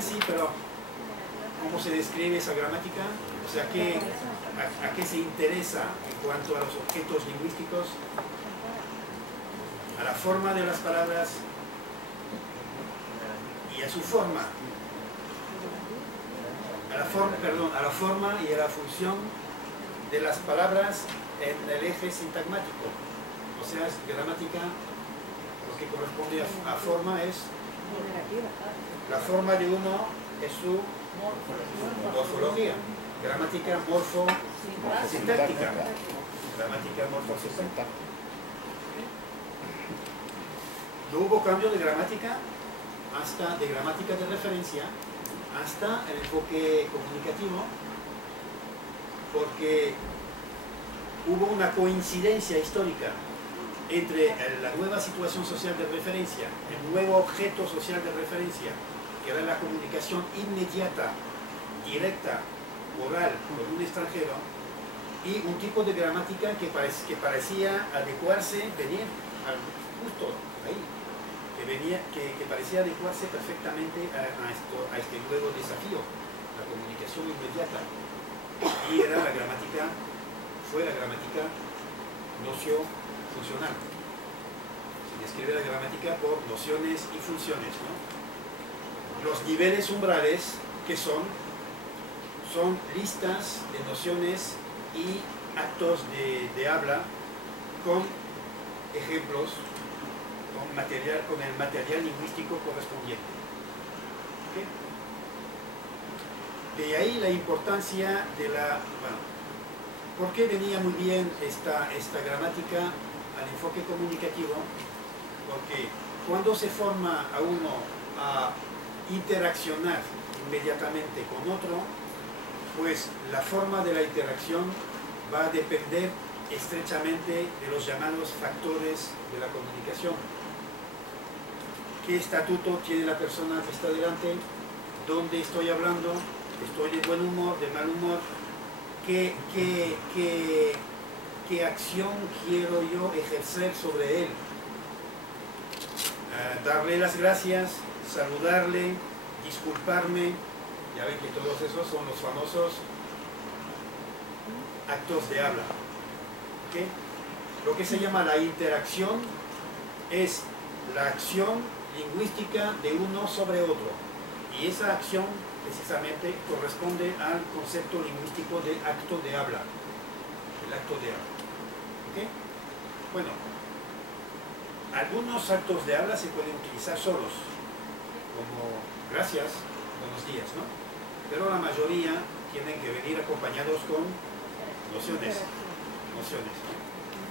en sí, pero ¿cómo se describe esa gramática? O sea, ¿a qué se interesa en cuanto a los objetos lingüísticos? A la forma de las palabras y a su forma. A la forma y a la función de las palabras en el eje sintagmático. O sea, es gramática, lo que corresponde a forma es la forma de uno, es su morfología. Gramática morfosintáctica. Gramática morfosintáctica. No hubo cambio de gramática de referencia hasta el enfoque comunicativo, porque hubo una coincidencia histórica entre la nueva situación social de referencia, el nuevo objeto social de referencia, que era la comunicación inmediata, directa, oral, con un extranjero, y un tipo de gramática que parecía adecuarse, venir justo ahí, que parecía adecuarse perfectamente a este nuevo desafío, la comunicación inmediata. Y era fue la gramática nocio-funcional. Se describe la gramática por nociones y funciones, ¿no? Los niveles umbrales, que son listas de nociones y actos de habla con ejemplos, con el material lingüístico correspondiente. ¿Okay? De ahí la importancia de ¿por qué venía muy bien esta gramática al enfoque comunicativo? Porque cuando se forma a uno a interaccionar inmediatamente con otro, pues la forma de la interacción va a depender estrechamente de los llamados factores de la comunicación. ¿Qué estatuto tiene la persona que está delante? ¿Dónde estoy hablando? ¿Estoy de buen humor, de mal humor? ¿Qué acción quiero yo ejercer sobre él? Darle las gracias, saludarle, disculparme. Ya ven que todos esos son los famosos actos de habla. ¿Okay? Lo que se llama la interacción es la acción lingüística de uno sobre otro. Y esa acción precisamente corresponde al concepto lingüístico de acto de habla. El acto de habla. ¿Okay? Bueno, algunos actos de habla se pueden utilizar solos, como gracias, buenos días, ¿no? Pero la mayoría tienen que venir acompañados con nociones. ¿No?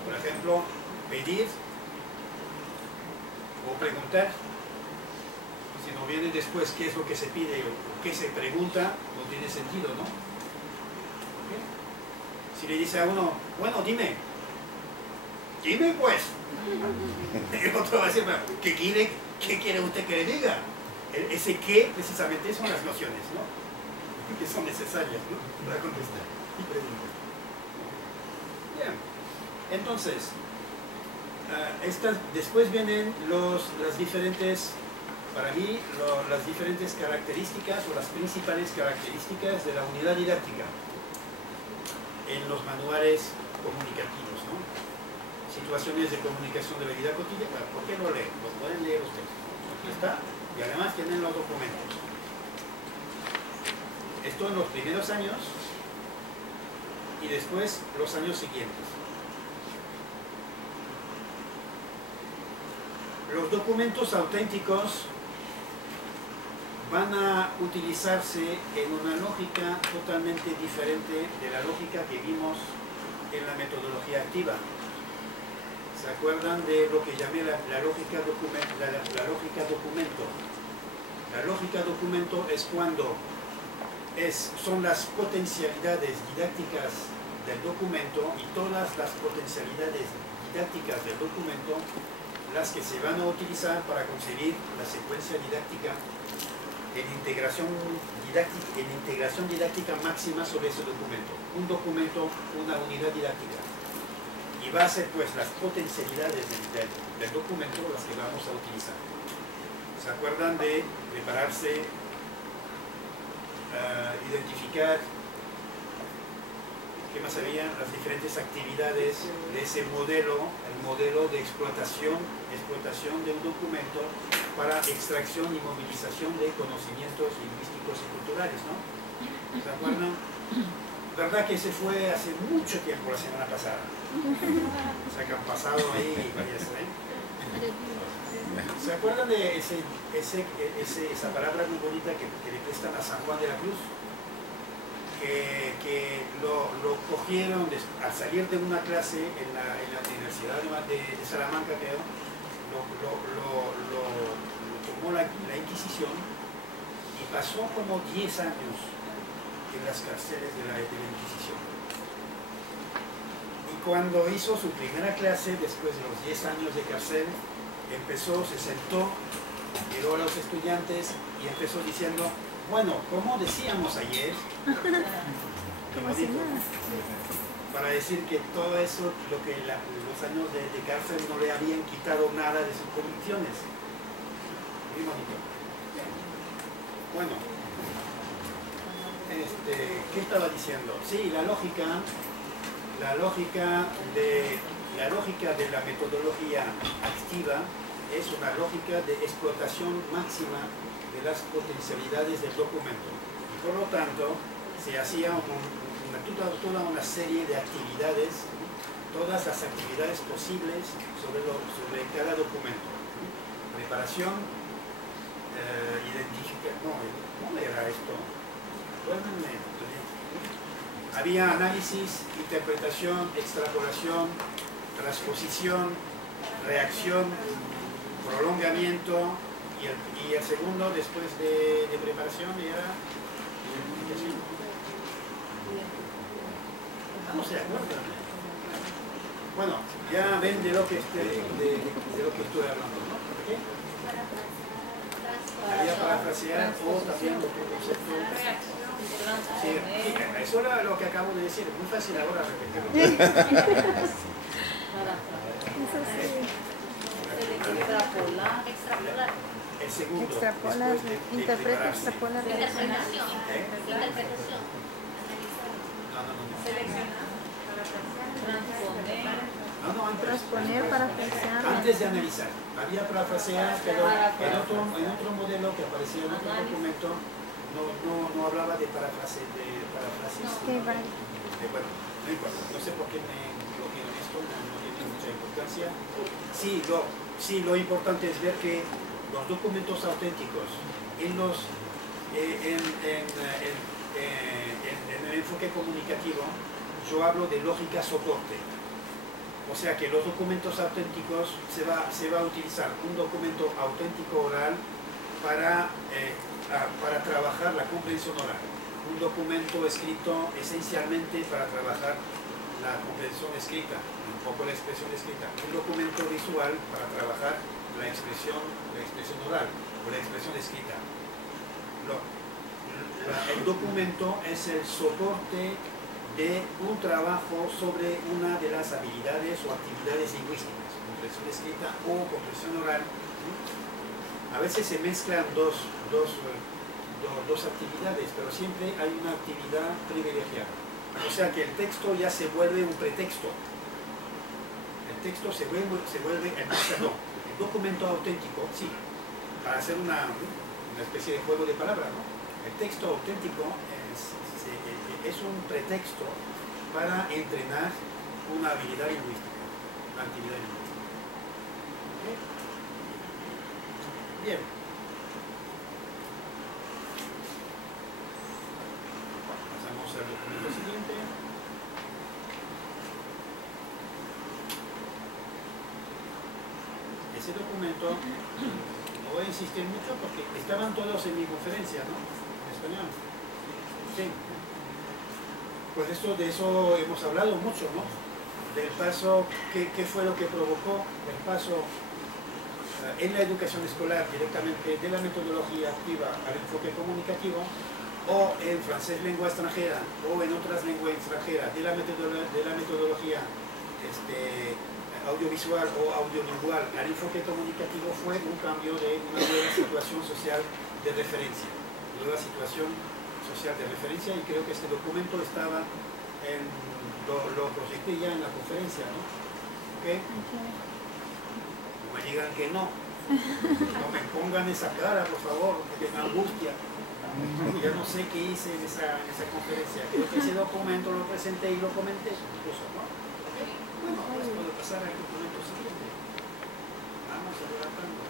Por ejemplo, pedir o preguntar. Si no viene después qué es lo que se pide o qué se pregunta, no tiene sentido, ¿no? ¿Okay? Si le dice a uno, bueno, dime pues. El otro va a decir, bueno, ¿qué quiere usted que le diga? Ese qué precisamente son las nociones, ¿no? Que son necesarias, ¿no? Para contestar y preguntar. Bien, entonces, después vienen las diferentes, para mí, las diferentes características o las principales características de la unidad didáctica en los manuales comunicativos, ¿no? Situaciones de comunicación de la vida cotidiana. ¿Por qué no leen? Lo pueden leer ustedes. Aquí está. Y además tienen los documentos. Esto en los primeros años y después los años siguientes. Los documentos auténticos van a utilizarse en una lógica totalmente diferente de la lógica que vimos en la metodología activa. ¿Se acuerdan de lo que llamé la lógica documento? La lógica documento es cuando son las potencialidades didácticas del documento y todas las potencialidades didácticas del documento las que se van a utilizar para conseguir la secuencia didáctica en integración didáctica máxima sobre ese documento. Un documento, una unidad didáctica. Y va a ser pues las potencialidades del documento las que vamos a utilizar. ¿Se acuerdan de prepararse identificar qué más había, las diferentes actividades de ese modelo, el modelo de explotación de un documento para extracción y movilización de conocimientos lingüísticos y culturales, ¿no? ¿Se acuerdan? ¿Verdad que se fue hace mucho tiempo, la semana pasada? O sea que han pasado ahí varias, ¿eh? ¿Se acuerdan de esa palabra muy bonita que le prestan a San Juan de la Cruz? Que lo cogieron al salir de una clase en la Universidad de Salamanca, creo, lo tomó la Inquisición y pasó como 10 años en las cárceles de la Inquisición. Y cuando hizo su primera clase, después de los 10 años de cárcel, se sentó, miró a los estudiantes y empezó diciendo: bueno, como decíamos ayer, para decir que todo eso, lo que los años de cárcel no le habían quitado nada de sus convicciones. Muy bonito. Bueno, ¿qué estaba diciendo? Sí, la lógica de la metodología activa es una lógica de explotación máxima de las potencialidades del documento. Y por lo tanto, se hacía toda una serie de actividades, todas las actividades posibles sobre cada documento. Preparación, identificación, ¿cómo era esto? Había análisis, interpretación, extrapolación, transposición, reacción, prolongamiento, y el segundo, después de preparación, era identificación. No se acuerdan. Bueno, ya ven de lo que estoy hablando, ¿no? ¿Por qué? Había parafrasear o también otro concepto. Sí, eso era lo que acabo de decir. Es muy fácil ahora repetirlo. Extrapolar. El segundo. Extrapolar, interpreta, extrapolar. Interpretación. Interpretación. No. Seleccionar. Transponer. Transponer, parafrasear. Antes de analizar. Había parafrasear, pero en otro modelo que aparecía en otro documento no hablaba de paráfrasis. Okay, vale. Bueno, no importa. No sé por qué me bloqueo en esto, no tiene mucha importancia. Sí, lo importante es ver que los documentos auténticos en el enfoque comunicativo, yo hablo de lógica soporte. O sea que los documentos auténticos se va a utilizar un documento auténtico oral para trabajar la comprensión oral. Un documento escrito esencialmente para trabajar la comprensión escrita, un poco la expresión escrita. Un documento visual para trabajar la expresión oral o la expresión escrita. El documento es el soporte de un trabajo sobre una de las habilidades o actividades lingüísticas, comprensión escrita o comprensión oral. A veces se mezclan dos actividades, pero siempre hay una actividad privilegiada. O sea que el texto ya se vuelve un pretexto. El texto se vuelve el marcador. El documento auténtico, sí, para hacer una especie de juego de palabras, ¿no? El texto auténtico es un pretexto para entrenar una habilidad lingüística, una actividad lingüística. ¿Okay? Bien. Pasamos al documento siguiente. Ese documento, no voy a insistir mucho porque estaban todos en mi conferencia, ¿no? En español. Sí. Pues de eso hemos hablado mucho, ¿no? Del paso, ¿qué fue lo que provocó el paso en la educación escolar directamente de la metodología activa al enfoque comunicativo, o en francés lengua extranjera, o en otras lenguas extranjeras de la metodología audiovisual o audiolingual al enfoque comunicativo? Fue un cambio de una nueva situación social de referencia, nueva situación social de referencia, y creo que este documento estaba en, lo proyecté ya en la conferencia, ¿no? ¿Okay? No me digan que no. No me pongan esa cara, por favor, porque me angustia. Ya no sé qué hice en esa conferencia. Creo que ese documento lo presenté y lo comenté incluso, ¿no? ¿Okay? Bueno, pues puedo pasar al documento siguiente. Vamos adelantando.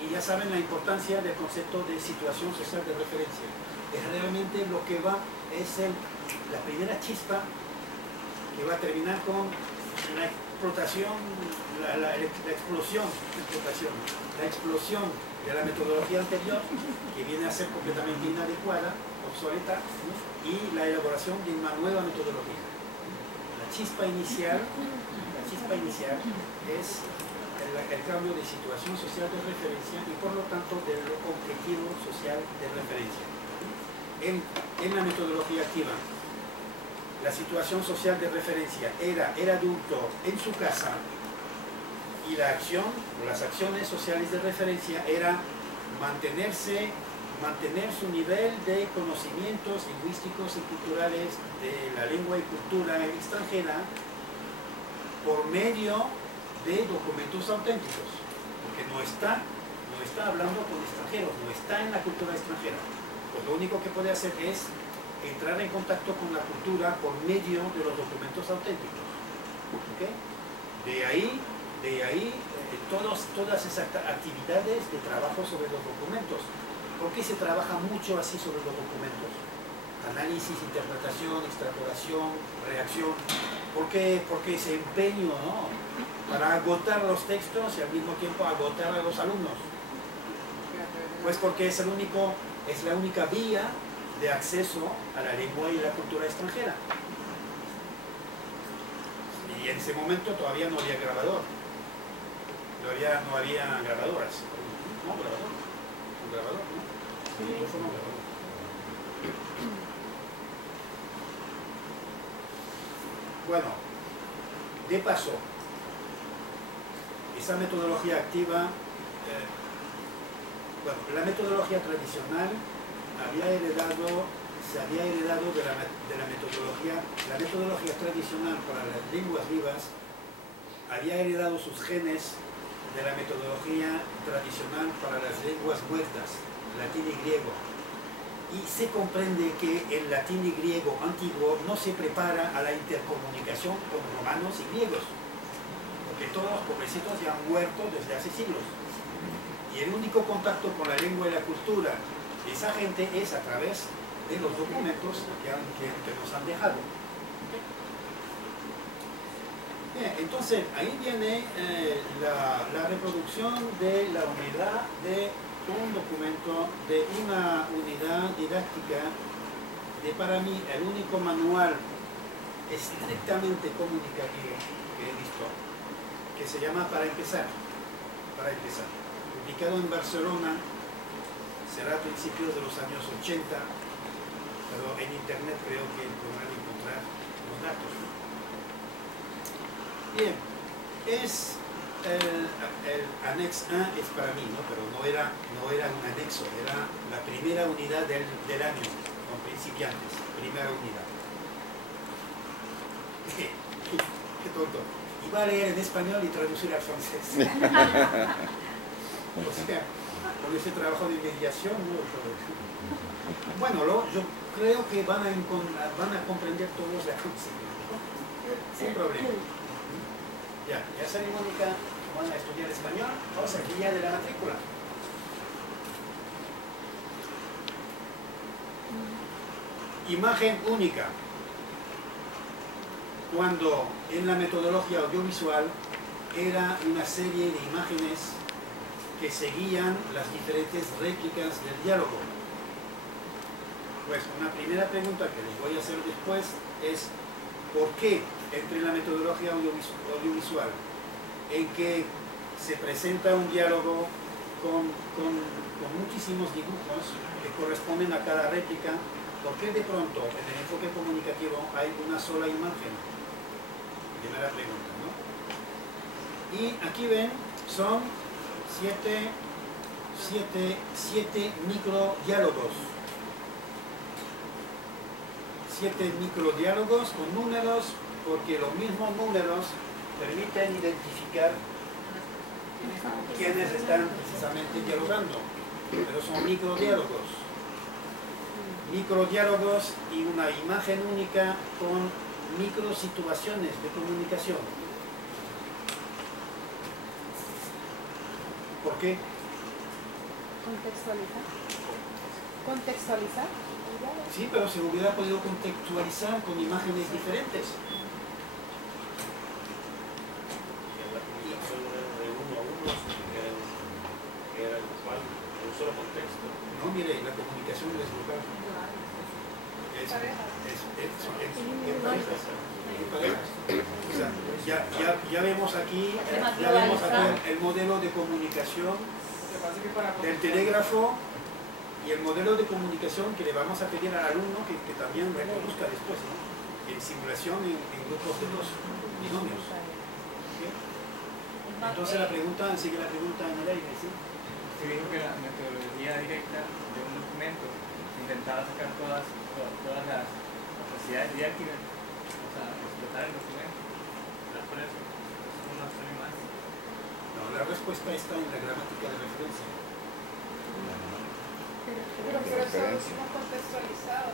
Y ya saben la importancia del concepto de situación social de referencia. Es realmente lo que va, es la primera chispa que va a terminar con la explotación, la explosión de la metodología anterior, que viene a ser completamente inadecuada, obsoleta, y la elaboración de una nueva metodología. La chispa inicial es el cambio de situación social de referencia y por lo tanto del objetivo social de referencia. En la metodología activa, la situación social de referencia era el adulto en su casa, y la acción o las acciones sociales de referencia era mantener su nivel de conocimientos lingüísticos y culturales de la lengua y cultura extranjera por medio de documentos auténticos, porque no está hablando con extranjeros, no está en la cultura extranjera. Pues lo único que puede hacer es entrar en contacto con la cultura por medio de los documentos auténticos. ¿Okay? De ahí todas esas actividades de trabajo sobre los documentos. ¿Por qué se trabaja mucho así sobre los documentos? Análisis, interpretación, extrapolación, reacción. ¿Por qué ese empeño, ¿no? Para agotar los textos y al mismo tiempo agotar a los alumnos? Pues porque es la única vía de acceso a la lengua y la cultura extranjera. Y en ese momento todavía no había grabador. No había grabadoras. No, grabador. Un grabador, ¿no? Sí. Micrófono, grabador. Bueno, de paso, esa metodología activa, la metodología tradicional se había heredado de la metodología. La metodología tradicional para las lenguas vivas había heredado sus genes de la metodología tradicional para las lenguas muertas, latín y griego. Y se comprende que el latín y griego antiguo no se prepara a la intercomunicación con romanos y griegos, porque todos los pobrecitos ya han muerto desde hace siglos. Y el único contacto con la lengua y la cultura de esa gente es a través de los documentos que nos han dejado. Bien, entonces ahí viene la reproducción de la unidad de un documento, de una unidad didáctica, de para mí el único manual estrictamente comunicativo que he visto, que se llama Para empezar, publicado en Barcelona, será a principios de los años 80, pero en internet creo que podrán encontrar los datos. Bien, es el anexo 1 es para mí, ¿no? Pero no era un anexo, era la primera unidad del año, con principiantes, primera unidad. Qué tonto. Iba a leer en español y traducir al francés. O sea, con ese trabajo de mediación, ¿no? Bueno, yo creo que van a comprender todos la consigna, ¿no? Sin problema. Ya saben, Mónica, van a estudiar español. Vamos aquí ya de la matrícula. Imagen única. Cuando en la metodología audiovisual era una serie de imágenes que seguían las diferentes réplicas del diálogo. Pues una primera pregunta que les voy a hacer después es ¿por qué entre la metodología audiovisual en que se presenta un diálogo con muchísimos dibujos que corresponden a cada réplica, por qué de pronto en el enfoque comunicativo hay una sola imagen? Primera pregunta, ¿no? Y aquí ven, son siete microdiálogos. 7 microdiálogos con números, porque los mismos números permiten identificar quiénes están precisamente dialogando, pero son microdiálogos. Microdiálogos y una imagen única con microsituaciones de comunicación. ¿Por qué? Contextualizar. Contextualizar. Sí, pero se hubiera podido contextualizar con imágenes diferentes. Un solo contexto. No, mire, la comunicación es local. En parejas. O sea, ya vemos aquí el modelo de comunicación del telégrafo y el modelo de comunicación que le vamos a pedir al alumno que también reproduzca después, ¿no? En simulación en grupos de dos binomios. ¿Okay? Entonces la pregunta, sigue la pregunta en el aire, ¿sí? Se dijo que la metodología directa de un documento intentaba sacar todas las capacidades didácticas, o sea, explotar el documento. Por eso, es una opción más. No, la respuesta está en la gramática de referencia. Pero eso es no contextualizado.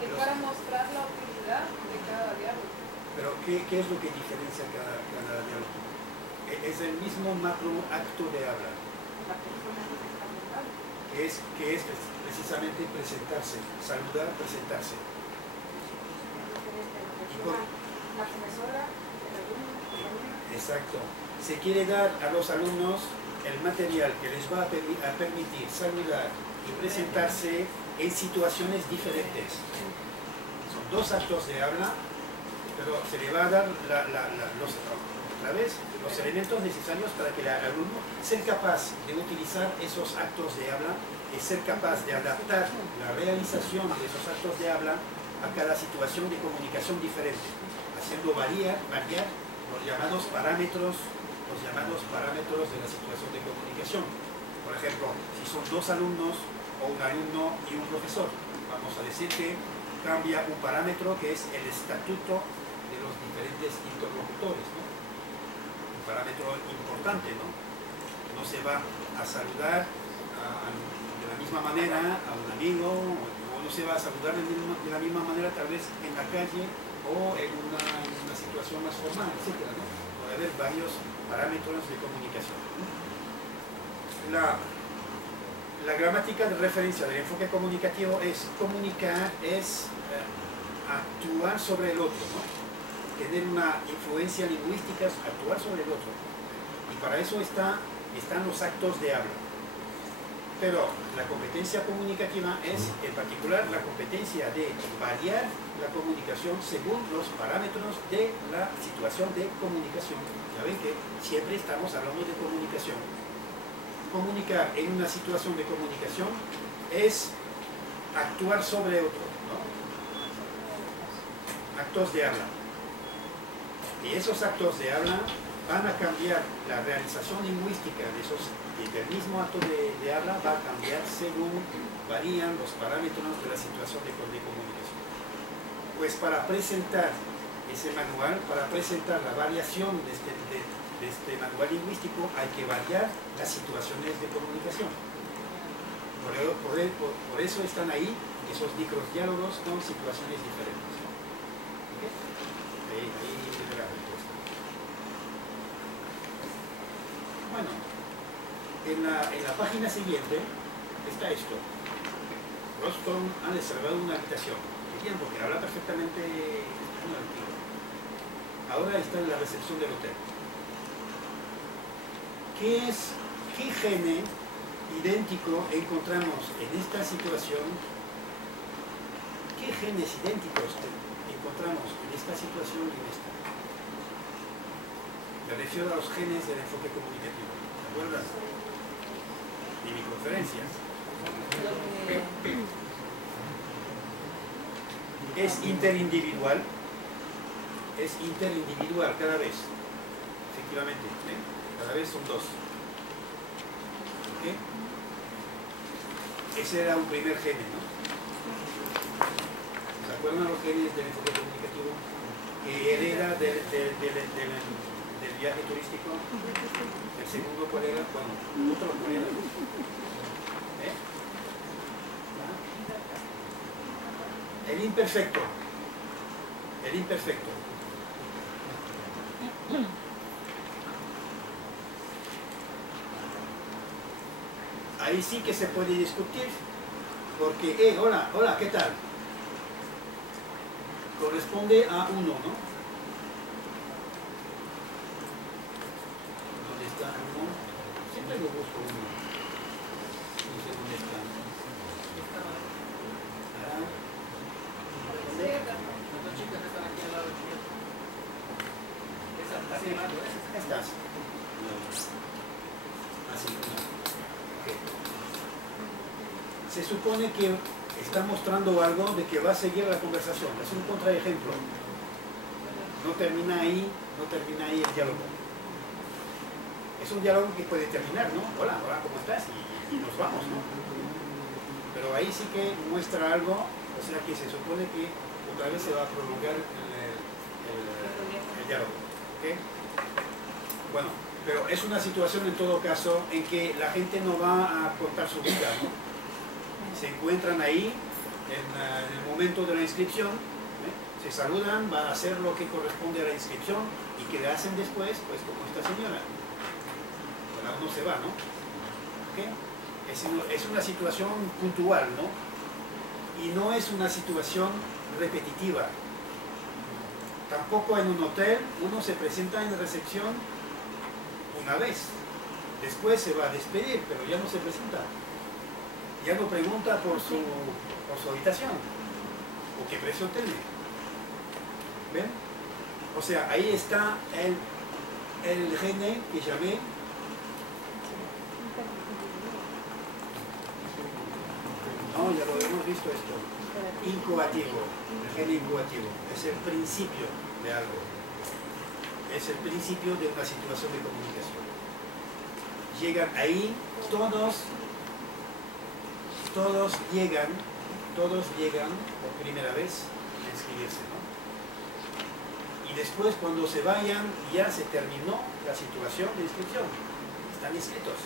Es para mostrar la utilidad de cada diálogo. Pero ¿qué es lo que diferencia cada diálogo? Es el mismo macro acto de habla. Que es precisamente presentarse, saludar, presentarse. La profesora, el alumno, Exacto. Se quiere dar a los alumnos el material que les va a permitir saludar y presentarse en situaciones diferentes. Son dos actos de habla, pero se le va a dar los elementos necesarios para que el alumno sea capaz de utilizar esos actos de habla y ser capaz de adaptar la realización de esos actos de habla a cada situación de comunicación diferente, haciendo variar los llamados parámetros de la situación de comunicación. Por ejemplo, si son dos alumnos o un alumno y un profesor, vamos a decir que cambia un parámetro que es el estatuto de los diferentes interlocutores, ¿no? Un parámetro importante, ¿no? No se va a saludar de la misma manera a un amigo, o no se va a saludar de la misma manera tal vez en la calle o en una situación más formal, etc., ¿no? Puede haber varios parámetros de comunicación. La gramática de referencia del enfoque comunicativo es comunicar, es actuar sobre el otro, ¿no? Tener una influencia lingüística, actuar sobre el otro. Y para eso están los actos de habla. Pero la competencia comunicativa es, en particular, la competencia de variar la comunicación según los parámetros de la situación de comunicación. Ya ven que siempre estamos hablando de comunicación. Comunicar en una situación de comunicación es actuar sobre otro, ¿no? Actos de habla. Y esos actos de habla van a cambiar la realización lingüística del mismo acto de habla, va a cambiar según varían los parámetros de la situación de comunicación. Pues para presentar ese manual, para presentar la variación de este manual lingüístico, hay que variar las situaciones de comunicación. Por eso están ahí esos microdiálogos con situaciones diferentes. ¿Okay? Ahí viene la respuesta. Bueno, en la página siguiente está esto. Roston ha reservado una habitación. ¿Qué tiempo? Que habla perfectamente español antiguo. Ahora está en la recepción del hotel. ¿Qué gene idéntico encontramos en esta situación? ¿Qué genes idénticos encontramos en esta situación y en esta? Me refiero a los genes del enfoque comunicativo. ¿Se acuerdan? De mi conferencia. Es interindividual. Es interindividual cada vez. Efectivamente. Cada vez son dos. ¿Okay? Ese era un primer gene, ¿no? acuerdan los genes del enfoque comunicativo que hereda del viaje turístico? El segundo, ¿cuál era? Bueno, otro, ¿cuál era? El imperfecto. El imperfecto. Ahí sí que se puede discutir, porque, hola, hola, ¿qué tal? Corresponde a uno, ¿no? ¿Dónde está uno? Siempre lo busco uno. No sé dónde está. Estas. Así. Okay. Se supone que está mostrando algo de que va a seguir la conversación. Es un contraejemplo. No termina ahí el diálogo. Es un diálogo que puede terminar, ¿no? Hola, hola, ¿cómo estás? Y nos vamos, ¿no? Pero ahí sí que muestra algo, o sea que se supone que otra vez se va a prolongar el diálogo. ¿Okay? Bueno, pero es una situación en todo caso en que la gente no va a contar su vida, ¿no? Se encuentran ahí en el momento de la inscripción, se saludan, va a hacer lo que corresponde a la inscripción y que le hacen después, pues como esta señora. Cada uno se va, ¿no? ¿Okay? Es una situación puntual, ¿no? Y no es una situación repetitiva. Tampoco en un hotel uno se presenta en recepción una vez, después se va a despedir, pero ya no se presenta, ya no pregunta por su habitación o qué precio tiene. ¿Ven? O sea, ahí está el gene que llamé ya lo hemos visto esto, incoativo, el gene incoativo, es el principio de algo. Es el principio de una situación de comunicación. Llegan ahí, todos llegan por primera vez a inscribirse, ¿no? Y después cuando se vayan ya se terminó la situación de inscripción. Están inscritos.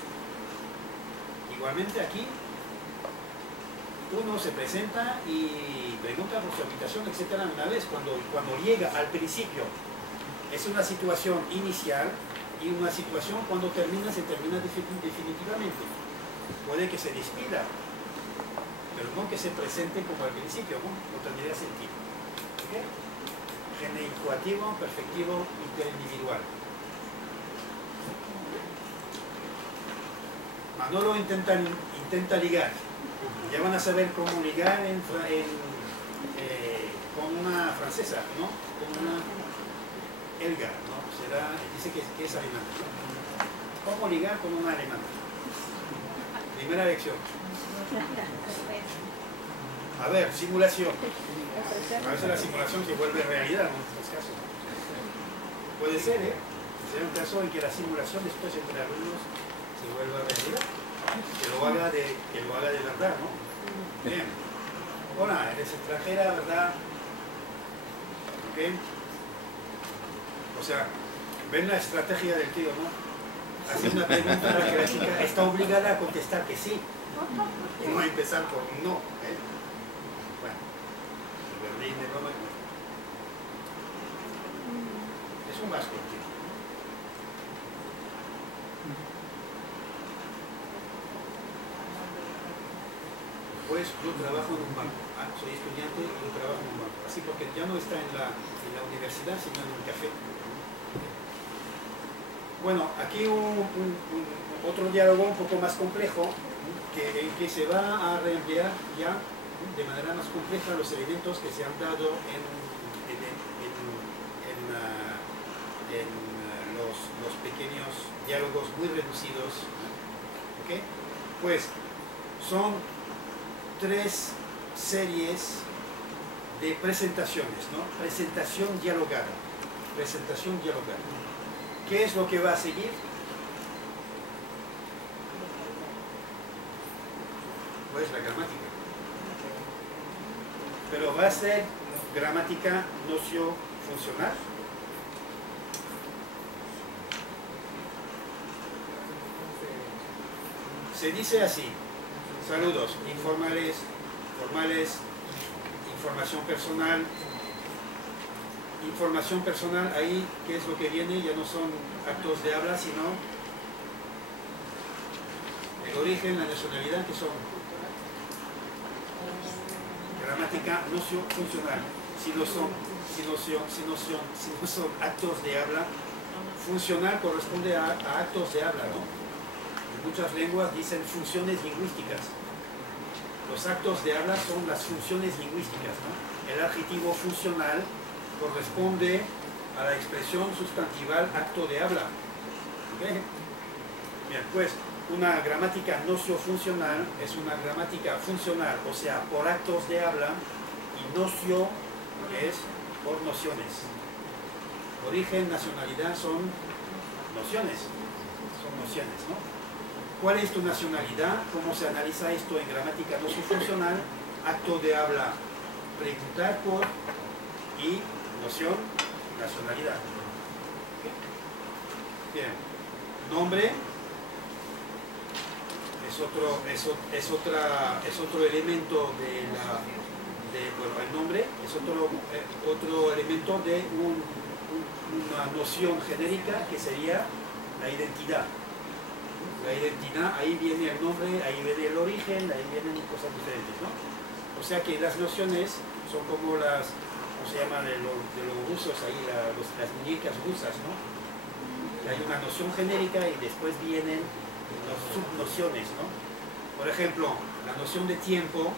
Igualmente aquí uno se presenta y pregunta por su habitación, etcétera, una vez cuando llega al principio. Es una situación inicial y una situación cuando termina, se termina definitivamente. Puede que se despida, pero no que se presente como al principio, ¿no? No tendría sentido. ¿Okay? Gene incoativo, perfectivo, interindividual. Manolo intenta ligar. Ya van a saber cómo ligar con una francesa, ¿no? Con una Elga, ¿no? Dice que es alemana, ¿no? ¿Cómo ligar con una alemana? Primera lección. A ver, simulación. A veces la simulación se vuelve realidad en estos casos. Puede ser, ¿eh? Será un caso en que la simulación después entre alumnos se vuelva realidad. Que lo haga de verdad, ¿no? Bien. Hola, eres extranjera, ¿verdad? ¿Ok? O sea, ven la estrategia del tío, ¿no? Hacer una pregunta a la que la chica está obligada a contestar que sí. Y no a empezar por un no. Bueno, Berlín de Roma. Es un vasco, tío. Pues yo trabajo en un banco. Soy estudiante y yo trabajo en un banco. Así porque ya no está en la universidad, sino en un café. Bueno, aquí otro diálogo un poco más complejo, en que se va a reemplear ya de manera más compleja los elementos que se han dado en los pequeños diálogos muy reducidos. ¿Okay? Pues son 3 series de presentaciones, ¿no? Presentación dialogada. Presentación dialogada. ¿Qué es lo que va a seguir? Pues la gramática. Pero va a ser gramática nocio-funcional. Se dice así: saludos informales, formales, información personal. Información personal, ahí, ¿qué es lo que viene? Ya no son actos de habla, sino el origen, la nacionalidad, que son gramática nocio-funcional. Si no son actos de habla, funcional corresponde a actos de habla, ¿no? En muchas lenguas dicen funciones lingüísticas. Los actos de habla son las funciones lingüísticas, ¿no? El adjetivo funcional corresponde a la expresión sustantival acto de habla. ¿Okay? Bien, pues una gramática nocio-funcional es una gramática funcional, o sea, por actos de habla, y nocio es por nociones. Origen, nacionalidad son nociones, ¿no? ¿Cuál es tu nacionalidad? ¿Cómo se analiza esto en gramática nocio-funcional? Acto de habla, preguntar por, y noción, nacionalidad. Bien, nombre es otro elemento bueno, el nombre es otro elemento de una noción genérica que sería la identidad. La identidad, ahí viene el nombre, ahí viene el origen, ahí vienen cosas diferentes, ¿no? O sea que las nociones son como las, ¿cómo se llama? De los rusos, ahí las muñecas rusas, ¿no? Hay una noción genérica y después vienen las subnociones, ¿no? Por ejemplo, la noción de tiempo,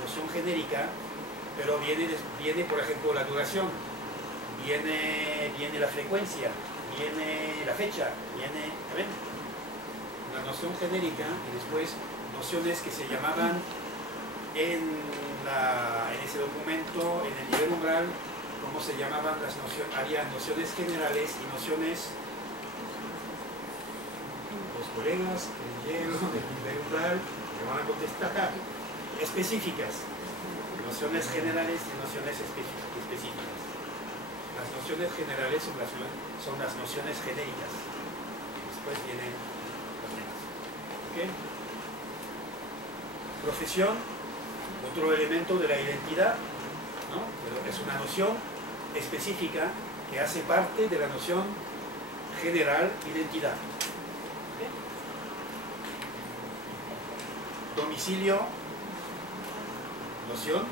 noción genérica, pero viene por ejemplo, la duración, viene la frecuencia, viene la fecha, viene, ¿saben? Una noción genérica y después nociones que se llamaban en ese documento, en el nivel umbral, ¿cómo se llamaban las nociones? Había nociones generales y nociones, los colegas que leyeron del nivel umbral me van a contestar, específicas, nociones generales y nociones específicas. Las nociones generales son las nociones genéricas, después vienen las demás. ¿Okay? Profesión, otro elemento de la identidad, ¿no? Pero es una noción específica que hace parte de la noción general identidad. ¿Okay? Domicilio, noción.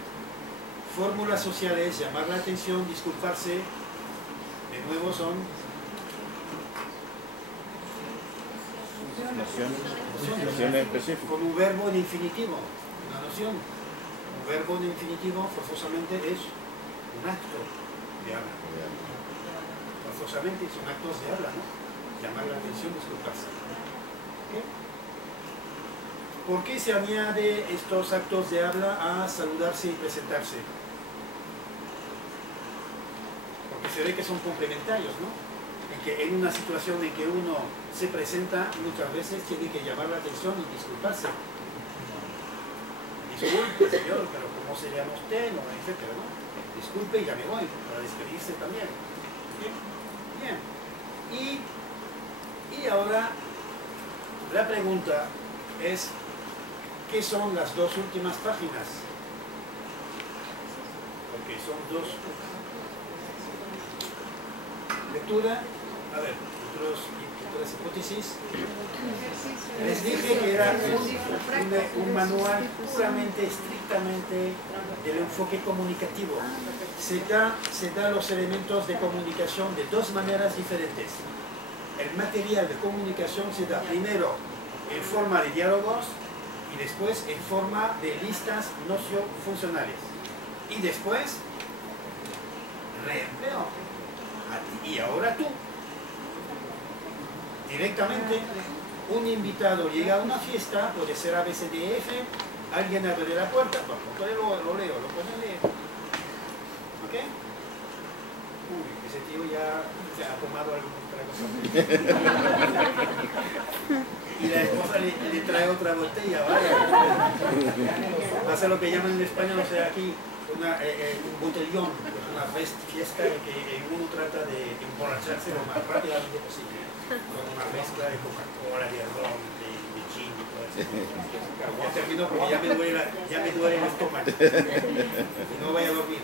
Fórmulas sociales, llamar la atención, disculparse, de nuevo son noción específica. Con un verbo en infinitivo, una noción. Un verbo en infinitivo forzosamente es un acto de habla. Forzosamente son actos de habla, ¿no? Llamar la atención, disculparse. ¿Okay? ¿Por qué se añade estos actos de habla a saludarse y presentarse? Porque se ve que son complementarios, ¿no? En una situación en que uno se presenta, muchas veces tiene que llamar la atención y disculparse. Disculpe, señor, pero ¿cómo se llama usted? No, etcétera, ¿no? Disculpe y ya me voy, para despedirse también. ¿Bien? Y ahora, la pregunta es, ¿qué son las dos últimas páginas? Porque son dos. Lectura. A ver, otras hipótesis. Les dije que era un manual puramente, estrictamente del enfoque comunicativo. Se da los elementos de comunicación de dos maneras diferentes. El material de comunicación se da primero en forma de diálogos y después en forma de listas nocio-funcionales. Y después, reempleo. Y ahora tú. Directamente, un invitado llega a una fiesta, puede ser ABCDF, alguien abre la puerta, bueno, lo leo, lo pueden leer. ¿Ok? uy, ese tío ya se ha tomado alguna otra cosa. Y la esposa le trae otra botella, vaya. Hace lo que llaman en España, no sé, aquí, un botellón, una fiesta en que uno trata de emborracharse lo más rápidamente posible, con una mezcla de Coca-Cola, de ron, de gin y todo eso. Ya termino porque ya me duele el estómago. Y no vaya a dormir.